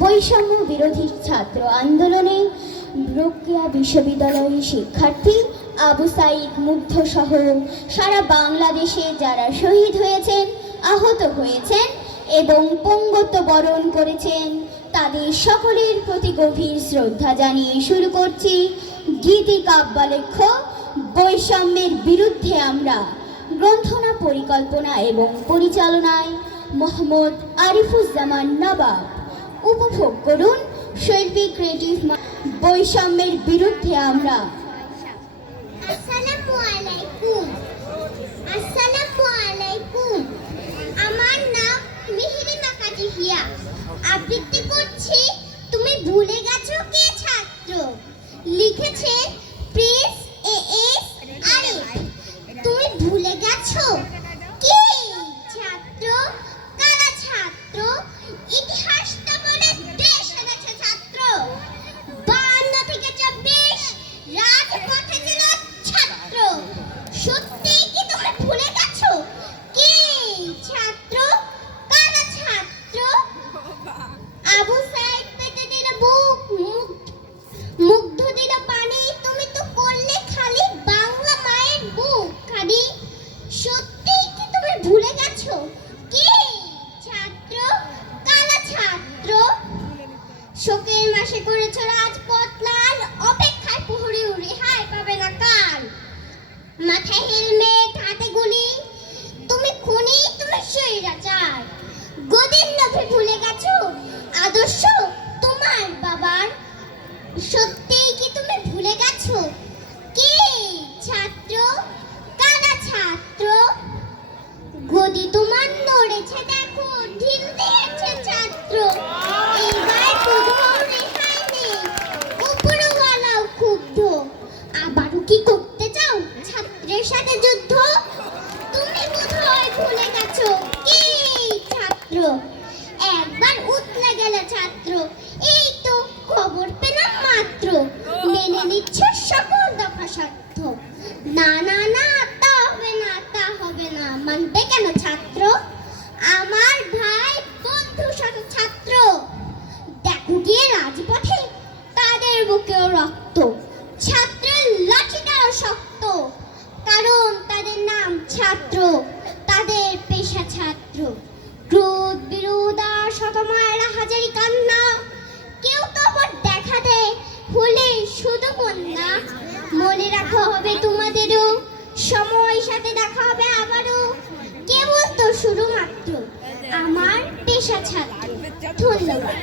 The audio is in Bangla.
বৈষম্য বিরোধী ছাত্র আন্দোলনে রোকেয়া বিশ্ববিদ্যালয়ের শিক্ষার্থী আবু সাইদ মুগ্ধ সহ সারা বাংলাদেশে যারা শহীদ হয়েছেন, আহত হয়েছেন এবং পঙ্গত্ব বরণ করেছেন, তাদের সকলের প্রতি গভীর শ্রদ্ধা জানিয়ে শুরু করছি গীতি কাব্যালেখ্য বৈষম্যের বিরুদ্ধে আমরা। গ্রন্থনা, পরিকল্পনা এবং পরিচালনায় মোহাম্মদ আরিফুজ্জামান নবাব। উপভোগ করুন শৈল্পিক ক্রিয়েটিভ। বৈষম্যের বিরুদ্ধে আমরা। আসসালামু আলাইকুম। আসসালামু আলাইকুম। আমার নাম মিহিরিমা কাজিহিয়া। আবৃত্তি করছি তুমি ভুলে গেছো কে ছাত্র। লিখেছে প্রিন্স এএস আরিফ। তুমি ভুলে গেছো কে ছাত্র, কারা ছাত্র, ইতিহাসটা বলে দেশ এনেছে ছাত্র। 52 থেকে 24 রাজপথে ছিল ছাত্র। সত্যি কি তুমি ভুলে গেছো কে ছাত্র, কারা ছাত্র। আবু সাইদ পেতে দিল বুক, মুগ্ধ দিল পানি। তুমি তো করলে খালি বাংলা মায়ের বুক খালি। সত্যি কি তুমি ভুলে গেছো কে ছাত্র, কারা ছাত্র। শোকের মাসে করেছো রাজপথ লাল, অপেক্ষায় প্রহরী রেহাই পাবে না কাল। মাথায় হেলমেট, হাতে গুলি, তুমি খুনি, তুমি স্বৈরাচার। গদির লোভে ভুলে গেছো আদর্শ তোমার বাবার। সত্যিই কি তুমি ভুলে গেছো কে ছাত্র, কারা ছাত্র। গদি তোমার নড়েছে দেখো, ঢিল দিয়েছে ছাত্র। এইবার কোথাও রেহাই নেই, উপরওয়ালাও ক্ষুব্ধ। আবারও কি করতে চাও ছাত্রের সাথে যুদ্ধ। তুমি বোধহয় ভুলে গেছো কে ছাত্র। একবার উতলে গেল ছাত্র, এই তো খবর পেলাম মাত্র। মেনে নিচ্ছ সকল দফা স্বার্থ। না না না, তা হবে না, তা হবে না। মানবে কেন ছাত্র আমার ভাই বন্ধু শত ছাত্র। দেখো গিয়ে রাজপথে তাদের বুকেও রক্ত। ছাত্রের লাঠিটাও শক্ত, কারণ তাদের নাম ছাত্র, তাদের পেশা ছাত্র। ক্রোধ, বিরোধ আর শত মায়েরা হাজারি কান্না। কেউ তো আবার দেখা দেয় হলে শুধু বন্যা। মনে রাখা হবে তোমাদেরও, সময় সাথে দেখা হবে আবারও। কেবল তো শুরু মাত্র আমার পেশা ছাত্র। ধন্যবাদ।